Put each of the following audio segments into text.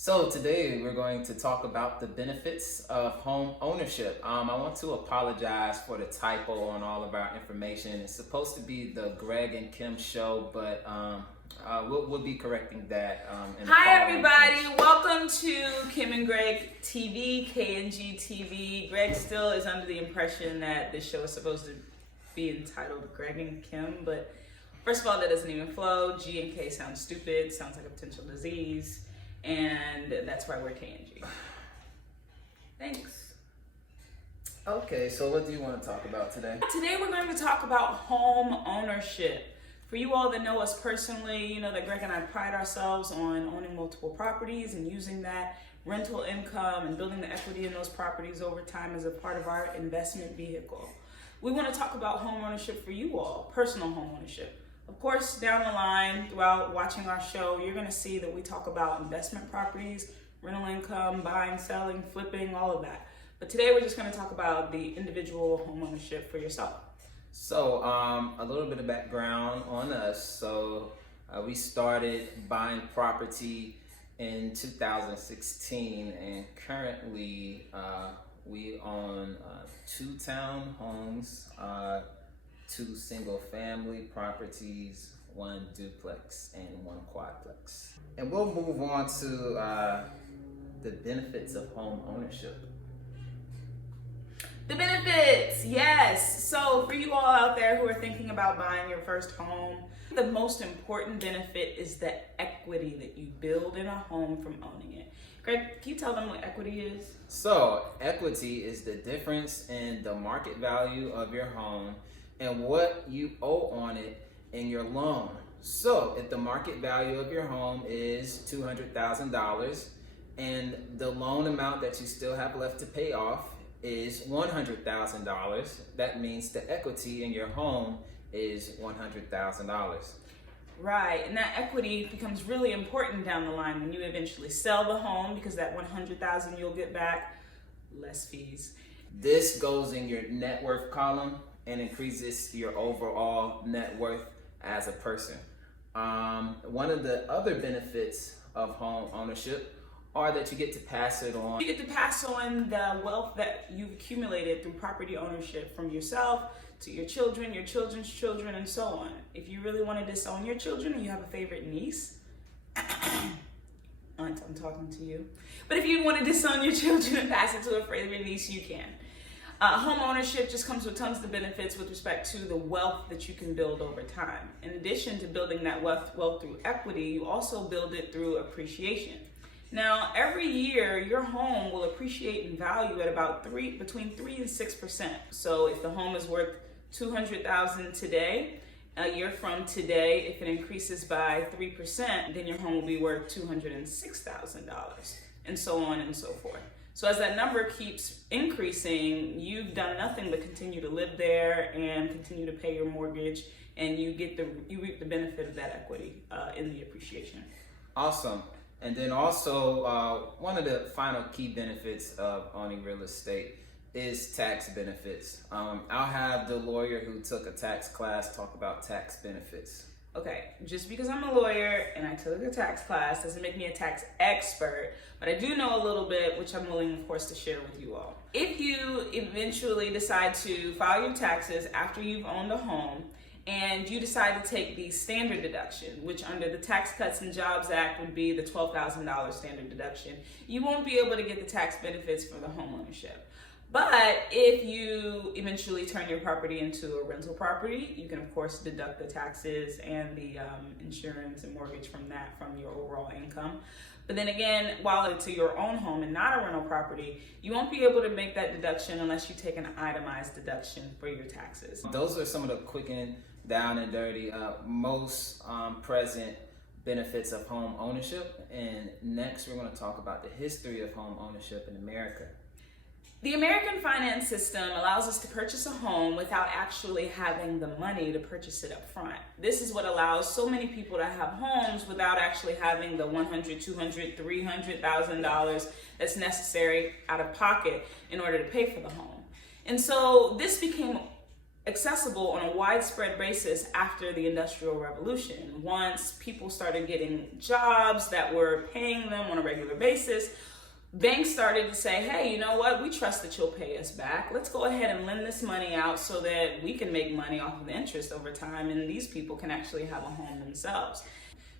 So today we're going to talk about the benefits of home ownership. I want to apologize for the typo on all of our information. It's supposed to be the Greg and Kim show, but we'll be correcting that. Hi everybody, welcome to Kim and Greg TV, KNG TV. Greg still is under the impression that this show is supposed to be entitled Greg and Kim, but first of all, that doesn't even flow. G and K sounds stupid, sounds like a potential disease. And that's why we're KNG. Thanks. Okay, so what do you want to talk about today? Today we're going to talk about home ownership. For you all that know us personally, you know that Greg and I pride ourselves on owning multiple properties and using that rental income and building the equity in those properties over time as a part of our investment vehicle. We want to talk about home ownership for you all, personal home ownership. Of course, down the line, throughout watching our show, you're going to see that we talk about investment properties, rental income, buying, selling, flipping, all of that. But today we're just going to talk about the individual home ownership for yourself. So a little bit of background on us. So we started buying property in 2016, and currently we own 2 townhomes, 2 single-family properties, 1 duplex, and 1 quadplex. And we'll move on to the benefits of home ownership. The benefits, yes. So for you all out there who are thinking about buying your first home, the most important benefit is the equity that you build in a home from owning it. Greg, can you tell them what equity is? So equity is the difference in the market value of your home and what you owe on it in your loan. So if the market value of your home is $200,000 and the loan amount that you still have left to pay off is $100,000, that means the equity in your home is $100,000. Right, and that equity becomes really important down the line when you eventually sell the home, because that $100,000 you'll get back less fees. This goes in your net worth column and increases your overall net worth as a person. One of the other benefits of home ownership are that you get to pass it on. You get to pass on the wealth that you've accumulated through property ownership from yourself to your children, your children's children, and so on. If you really want to disown your children and you have a favorite niece, Aunt, I'm talking to you. But if you want to disown your children and pass it to a favorite niece, you can. Home ownership just comes with tons of benefits with respect to the wealth that you can build over time. In addition to building that wealth through equity, you also build it through appreciation. Now, every year, your home will appreciate in value at about between 3 and 6%. So if the home is worth $200,000 today, a year from today, if it increases by 3%, then your home will be worth $206,000, and so on and so forth. So as that number keeps increasing, you've done nothing but continue to live there and continue to pay your mortgage, and you reap the benefit of that equity in the appreciation. Awesome. And then also, one of the final key benefits of owning real estate is tax benefits. I'll have the lawyer who took a tax class talk about tax benefits. Okay, just because I'm a lawyer and I took a tax class doesn't make me a tax expert, but I do know a little bit, which I'm willing, of course, to share with you all. If you eventually decide to file your taxes after you've owned a home, and you decide to take the standard deduction, which under the Tax Cuts and Jobs Act would be the $12,000 standard deduction, you won't be able to get the tax benefits for the home ownership. But if you eventually turn your property into a rental property, you can of course deduct the taxes and the insurance and mortgage from your overall income. But then again, while it's your own home and not a rental property, you won't be able to make that deduction unless you take an itemized deduction for your taxes. Those are some of the quick and down and dirty, most present benefits of home ownership. And next, we're going to talk about the history of home ownership in America. The American finance system allows us to purchase a home without actually having the money to purchase it up front. This is what allows so many people to have homes without actually having the $100,000, $200,000, $300,000 that's necessary out of pocket in order to pay for the home. And so this became accessible on a widespread basis after the Industrial Revolution. Once people started getting jobs that were paying them on a regular basis, banks started to say, hey, you know what? We trust that you'll pay us back. Let's go ahead and lend this money out so that we can make money off of the interest over time, and these people can actually have a home themselves.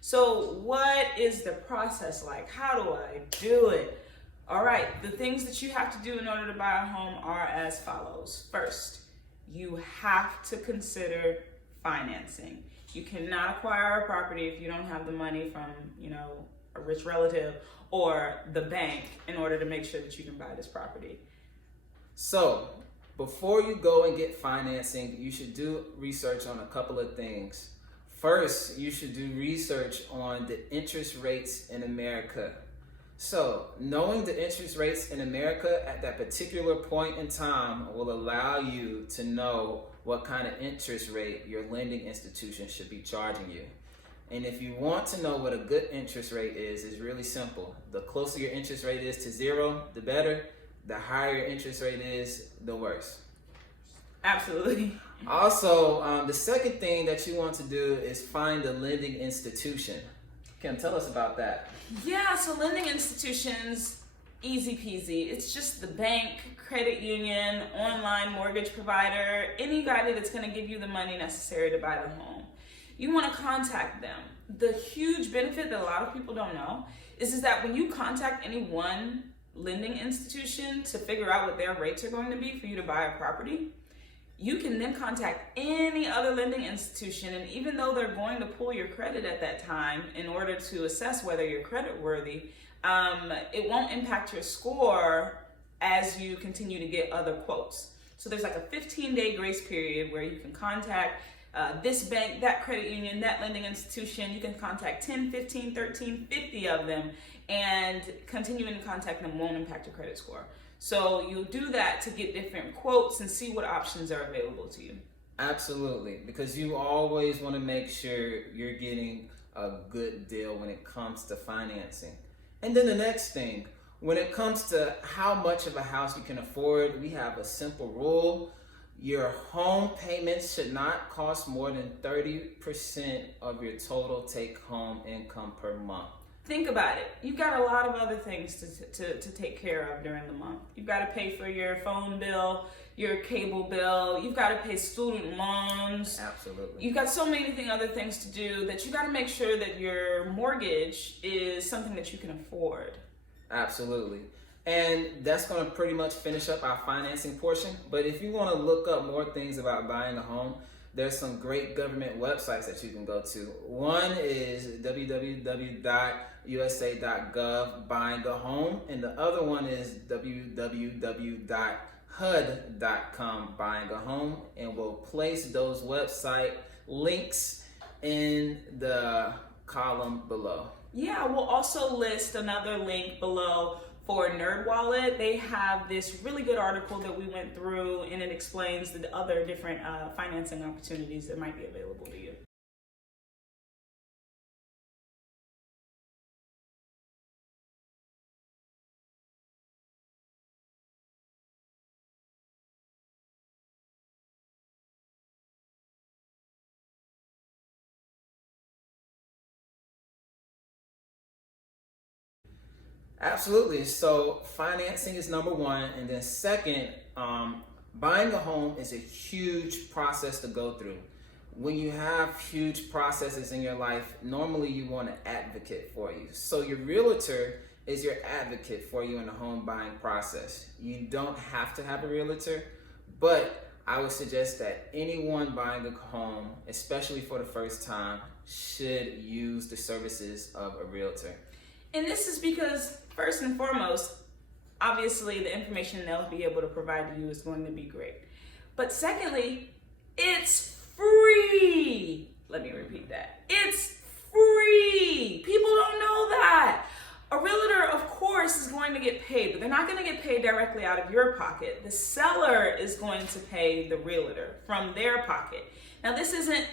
So what is the process like? How do I do it? All right, the things that you have to do in order to buy a home are as follows. First, you have to consider financing. You cannot acquire a property if you don't have the money from, a rich relative or the bank in order to make sure that you can buy this property. So, before you go and get financing, you should do research on a couple of things. First, you should do research on the interest rates in America. So, knowing the interest rates in America at that particular point in time will allow you to know what kind of interest rate your lending institution should be charging you. And if you want to know what a good interest rate is, it's really simple. The closer your interest rate is to zero, the better. The higher your interest rate is, the worse. Absolutely. Also, the second thing that you want to do is find a lending institution. Kim, tell us about that. Yeah, so lending institutions, easy peasy. It's just the bank, credit union, online mortgage provider, anybody that's going to give you the money necessary to buy the home. You want to contact them. The huge benefit that a lot of people don't know is that when you contact any one lending institution to figure out what their rates are going to be for you to buy a property, you can then contact any other lending institution, and even though they're going to pull your credit at that time in order to assess whether you're credit worthy, it won't impact your score as you continue to get other quotes. So there's like a 15-day grace period where you can contact this bank, that credit union, that lending institution. You can contact 10, 15, 13, 50 of them, and continuing to contact them won't impact your credit score. So you'll do that to get different quotes and see what options are available to you. Absolutely, because you always want to make sure you're getting a good deal when it comes to financing. And then the next thing, when it comes to how much of a house you can afford, we have a simple rule. Your home payments should not cost more than 30% of your total take-home income per month. Think about it. You've got a lot of other things to take care of during the month. You've got to pay for your phone bill, your cable bill. You've got to pay student loans. Absolutely. You've got so many other things to do that you got to make sure that your mortgage is something that you can afford. Absolutely. And that's going to pretty much finish up our financing portion. But if you want to look up more things about buying a home, there's some great government websites that you can go to. One is www.usa.gov buying a home, and the other one is www.hud.com buying a home, and we'll place those website links in the column below. Yeah, we'll also list another link below for NerdWallet. They have this really good article that we went through, and it explains the other different financing opportunities that might be available to you. Absolutely. So financing is number one, and then second, buying a home is a huge process to go through. When you have huge processes in your life, normally you want an advocate for you. So your realtor is your advocate for you in the home buying process. You don't have to have a realtor, but I would suggest that anyone buying a home, especially for the first time, should use the services of a realtor. And this is because, first and foremost, obviously the information they'll be able to provide to you is going to be great. But secondly, it's free. Let me repeat that. It's free. People don't know that. A realtor, of course, is going to get paid, but they're not going to get paid directly out of your pocket. The seller is going to pay the realtor from their pocket. Now, this isn't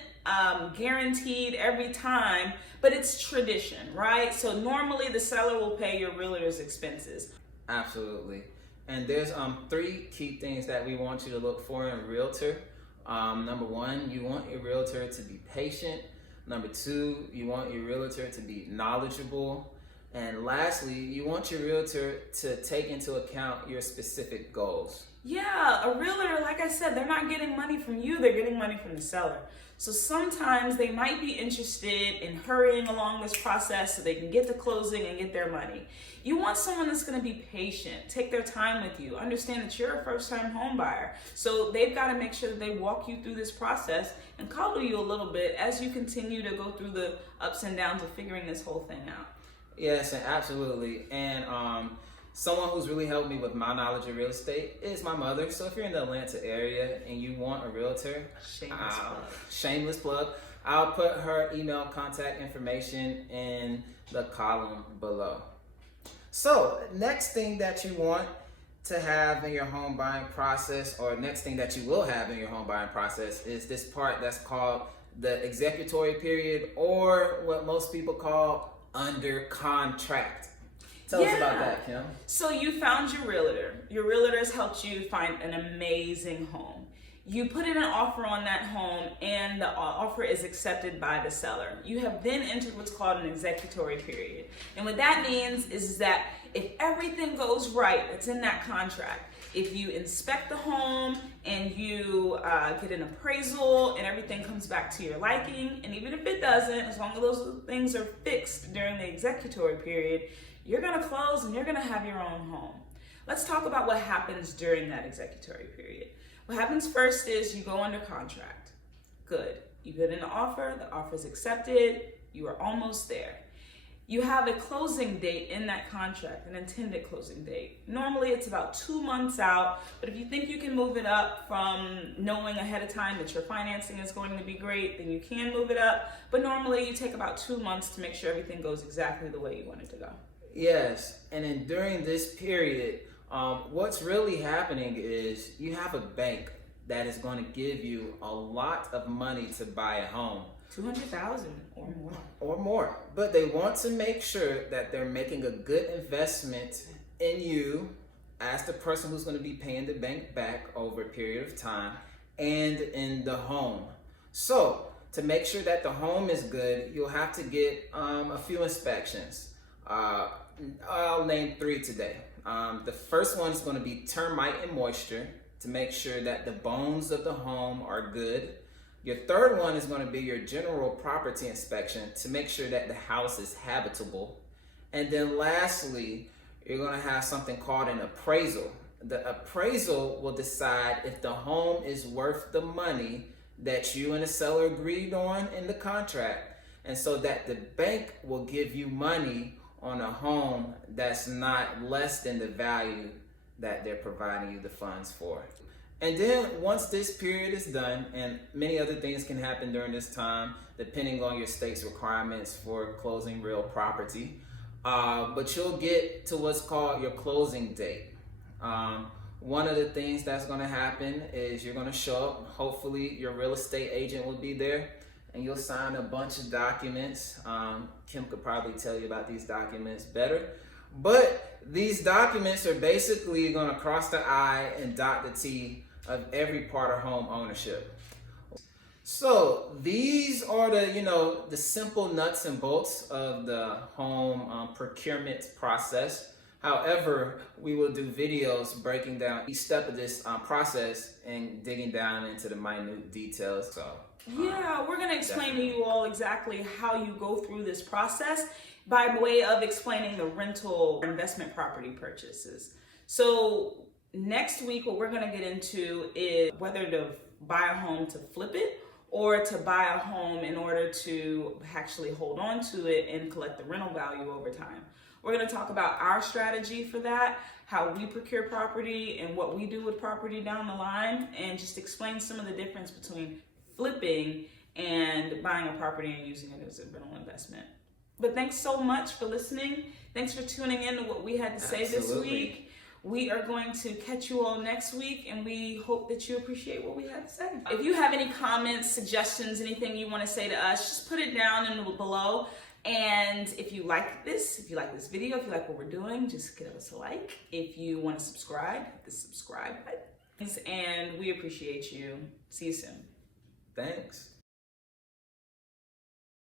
guaranteed every time, but it's tradition, right? So normally the seller will pay your realtor's expenses. Absolutely. And there's three key things that we want you to look for in a realtor. Number one, you want your realtor to be patient. Number two, you want your realtor to be knowledgeable. And lastly, you want your realtor to take into account your specific goals. Yeah, a realtor, like I said, they're not getting money from you, they're getting money from the seller. So sometimes they might be interested in hurrying along this process so they can get to closing and get their money. You want someone that's going to be patient, take their time with you, understand that you're a first-time home buyer. So they've got to make sure that they walk you through this process and coddle you a little bit as you continue to go through the ups and downs of figuring this whole thing out. Yes, and absolutely. And someone who's really helped me with my knowledge of real estate is my mother. So if you're in the Atlanta area and you want a realtor, shameless plug, I'll put her email contact information in the column below. So next thing that you want to have in your home buying process, or next thing that you will have in your home buying process, is this part that's called the executory period, or what most people call under contract. Tell us about that, Kim. So you found your realtor. Your realtor has helped you find an amazing home. You put in an offer on that home and the offer is accepted by the seller. You have then entered what's called an executory period. And what that means is that if everything goes right, that's in that contract, if you inspect the home and you get an appraisal and everything comes back to your liking, and even if it doesn't, as long as those things are fixed during the executory period, you're gonna close and you're gonna have your own home. Let's talk about what happens during that executory period. What happens first is you go under contract. Good. You get an offer, the offer is accepted, you are almost there. You have a closing date in that contract, an intended closing date. Normally it's about 2 months out, but if you think you can move it up from knowing ahead of time that your financing is going to be great, then you can move it up. But normally you take about 2 months to make sure everything goes exactly the way you want it to go. Yes, and then during this period, what's really happening is you have a bank that is going to give you a lot of money to buy a home. $200,000 or more. Or more. But they want to make sure that they're making a good investment in you as the person who's going to be paying the bank back over a period of time, and in the home. So to make sure that the home is good, you'll have to get a few inspections. I'll name 3 today. The first one is going to be termite and moisture, to make sure that the bones of the home are good. Your third one is going to be your general property inspection, to make sure that the house is habitable. And then lastly, you're going to have something called an appraisal. The appraisal will decide if the home is worth the money that you and the seller agreed on in the contract, and so that the bank will give you money on a home that's not less than the value that they're providing you the funds for. And then once this period is done, and many other things can happen during this time, depending on your state's requirements for closing real property, but you'll get to what's called your closing date. One of the things that's going to happen is you're going to show up. Hopefully your real estate agent will be there, and you'll sign a bunch of documents. Kim could probably tell you about these documents better. But these documents are basically going to cross the I and dot the T of every part of home ownership. So these are the simple nuts and bolts of the home procurement process. However, we will do videos breaking down each step of this process and digging down into the minute details. So yeah, we're going to explain to you all exactly how you go through this process by way of explaining the rental investment property purchases. So next week, what we're going to get into is whether to buy a home to flip it or to buy a home in order to actually hold on to it and collect the rental value over time. We're going to talk about our strategy for that, how we procure property and what we do with property down the line, and just explain some of the difference between flipping and buying a property and using it as a rental investment. But thanks so much for listening. Thanks for tuning in to what we had to say this week. We are going to catch you all next week, and we hope that you appreciate what we had to say. If you have any comments, suggestions, anything you want to say to us, just put it down in below. And if you like this video, if you like what we're doing, just give us a like. If you want to subscribe, hit the subscribe button. And we appreciate you See you soon. Thanks.